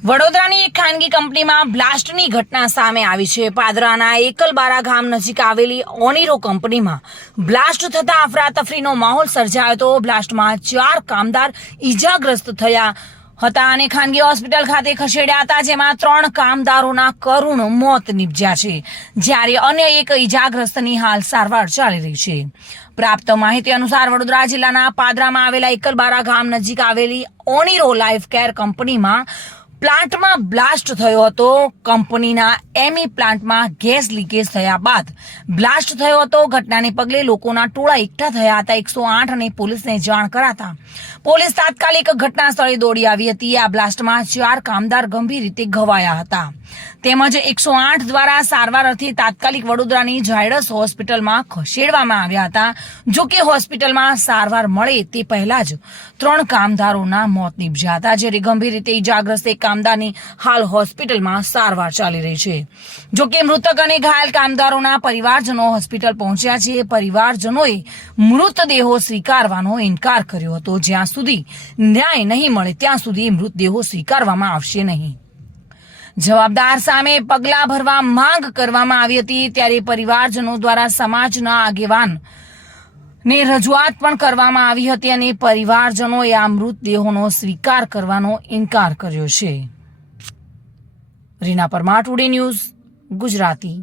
વડોદરાની એક ખાનગી કંપનીમાં બ્લાસ્ટની ઘટના સામે આવી છે। પાદરાના એકલબારા ગામ નજીક આવેલી ઓનિરો કંપનીમાં બ્લાસ્ટ થતા અફરાતફરીનો માહોલ સર્જાયો હતો। બ્લાસ્ટમાં 4 કામદાર ઈજાગ્રસ્ત થયા હતા અને ખાનગી હોસ્પિટલ ખાતે ખસેડ્યા હતા, જેમાં 3 કામદારોના કરુણ મોત નીપજ્યા છે, જ્યારે અન્ય એક ઈજાગ્રસ્તની હાલ સારવાર ચાલી રહી છે। પ્રાપ્ત માહિતી અનુસાર વડોદરા જિલ્લાના પાદરામાં આવેલા એકલબારા ગામ નજીક આવેલી ઓનિરો લાઈફ કેર કંપનીમાં પ્લાન્ટમાં બ્લાસ્ટ થયો હતો। કંપનીના એમઈ પ્લાન્ટમાં ગેસ લીકેજ થયા બાદ બ્લાસ્ટ થયો હતો। ઘટનાને પગલે લોકોના ટોળા એકઠા થયા હતા। 108 અને પોલીસને જાણ કરાતા પોલીસ તાત્કાલિક ઘટના સ્થળે દોડી આવી હતી। આ બ્લાસ્ટમાં 4 કામદાર ગંભીર રીતે ઘવાયા હતા, તેમજ 108 દ્વારા સારવાર અર્થે તાત્કાલિક વડોદરાની ઝાયડસ હોસ્પિટલમાં ખસેડવામાં આવ્યા હતા। જો કે હોસ્પિટલમાં સારવાર મળે તે પહેલા જ 3 કામદારોના મોત નીપજ્યા હતા, જ્યારે ગંભીર રીતે ઈજાગ્રસ્ત એક કામદારની હાલ હોસ્પિટલમાં સારવાર ચાલી રહી છે। જો કે મૃતક અને ઘાયલ કામદારોના પરિવારજનો હોસ્પિટલ પહોંચ્યા છે। પરિવારજનોએ મૃતદેહો સ્વીકારવાનો ઇનકાર કર્યો હતો। જ્યાં સુધી ન્યાય નહીં મળે ત્યાં સુધી મૃતદેહો સ્વીકારવામાં આવશે નહીં। જવાબદાર સામે પગલાં ભરવા માંગ કરવામાં આવી હતી, ત્યારે પરિવારજનો દ્વારા સમાજના આગેવાન ને રજૂઆત પણ કરવામાં આવી હતી અને પરિવારજનોએ આ મૃતદેહોનો સ્વીકાર કરવાનો ઇનકાર કર્યો છે। Reena Parmar, today news, Gujarati.